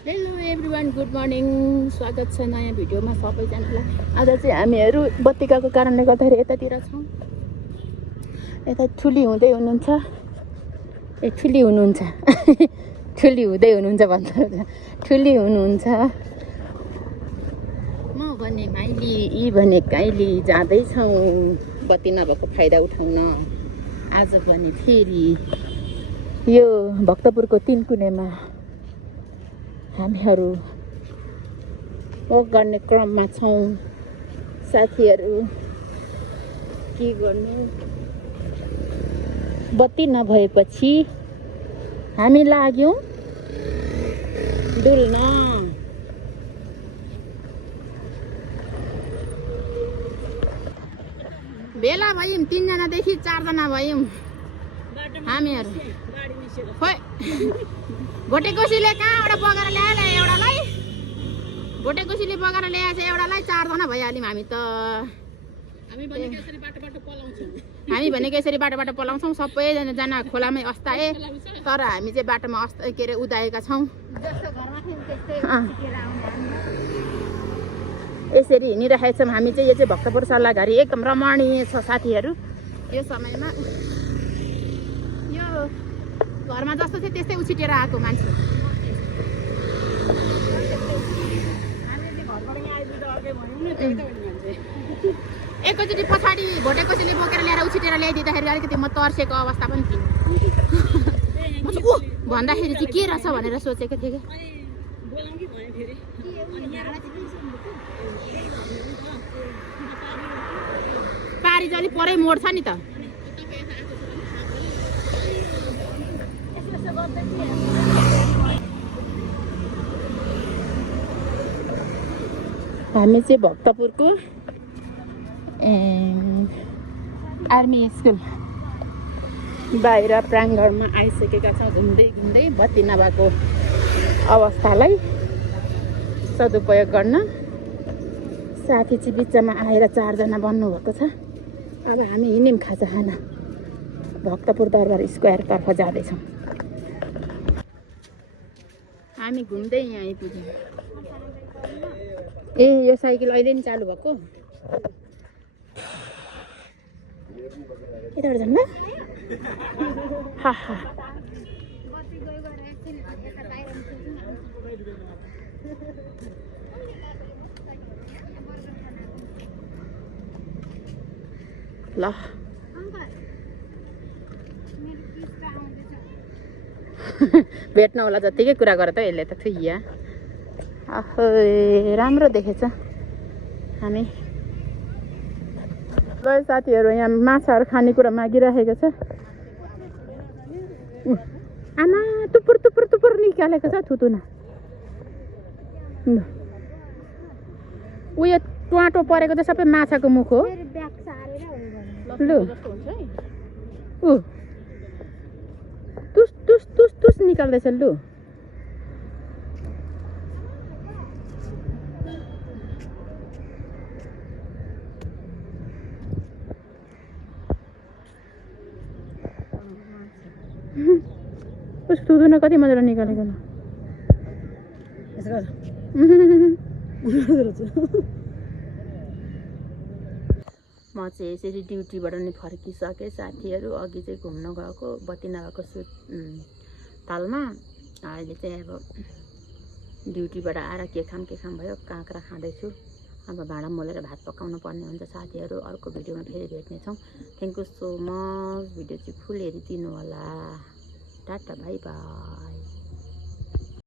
Hello everyone, good morning. स्वागत छ नयाँ भिडियोमा सबैजनालाई। आज चाहिँ हामीहरू बत्ती गएको कारणले गर्दाखेरि यतातिर छौँ। यता ठुली हुँदै हुनुहुन्छ, ठुली हुनुहुन्छ ठुली हुँदै हुनुहुन्छ भन्छ, ठुली हुनुहुन्छ। म भने माइली, यी भने काइली जाँदैछौँ बत्ती नभएको फाइदा उठाउन। आज भने फेरि यो भक्तपुरको 3 कुनेमा हामीहरू वक गर्ने क्रममा छौँ। साथीहरू के गर्नु, बत्ती नभएपछि हामी लाग्यौँ डुल्न। भेला भयौँ 3 जनादेखि 4 जना भयौँ हामीहरू। खोइ भोटेकोसीले कहाँबाट बगाएर ल्यायो एउटालाई, भोटेकोसीले बगाएर ल्याएछ एउटालाई। 4 जना भइहाल्यौँ हामी त। हामी भनेको यसरी बाटो पलाउँछौँ। सबैजना खोलामै अस्ताए, तर हामी चाहिँ बाटोमा के अरे उदाएका छौँ। यसरी हिँडिरहेका छौँ हामी चाहिँ। यो चाहिँ भक्तपुर सल्लाहघारी एकदम रमणीय छ साथीहरू। यो समयमा यो घरमा जस्तो चाहिँ त्यस्तै उछिटेर आएको मान्छे। एकैचोटि पछाडि भोटेकोसीले बोकेर ल्याएर उछिटेर ल्याइदिँदाखेरि अलिकति म तर्सेको अवस्था पनि थियो। भन्दाखेरि चाहिँ के रहेछ भनेर सोचेको थिएँ कि पारी चाहिँ अलिक परै मोड छ नि त। हामी चाहिँ भक्तपुरको आर्मी स्कुल बाहिर प्राङ्गणमा आइसकेका छौँ। घुम्दै घुम्दै बत्ती नभएको अवस्थालाई सदुपयोग गर्न। साथी चाहिँ बिचमा आएर 4 जना बन्नुभएको छ। अब हामी हिँड्यौँ खाजा खान भक्तपुर दरबार स्क्वायरतर्फ जाँदैछौँ। हामी घुम्दै यहाँ आइपुग्यौँ। ए यो साइकल अहिले नि चालु भएको यताबाट जान्न। ल भेट्नु होला जत्तिकै कुरा गर त यसले त थुइया। राम्रो देखेछ। हामी ल साथीहरू यहाँ माछाहरू खानेकुरा मागिरहेको छ। आमा टुपुर टुपुर टुपुर निकालेको छ थुतुना। उयो ट्वाटो परेको त सबै माछाको मुख हो। लु तुस तुस तुस तुस निकाल्दैछ। लु उस थुतुना कति मजाले निकालेको ल। म चाहिँ यसरी ड्युटीबाट नि फर्किसकेँ साथीहरू। अघि चाहिँ घुम्न गएको बत्ती नभएको तालमा। अहिले चाहिँ अब ड्युटीबाट आएर के खाम भयो, काँक्रा खाँदैछु। अब भाँडा मोलेर भात पकाउनु पर्ने हुन्छ साथीहरू। अर्को भिडियोमा फेरि भेट्नेछौँ। Thank you so much. भिडियो चाहिँ फुल हेरिदिनु होला। टाटा बाई बाई।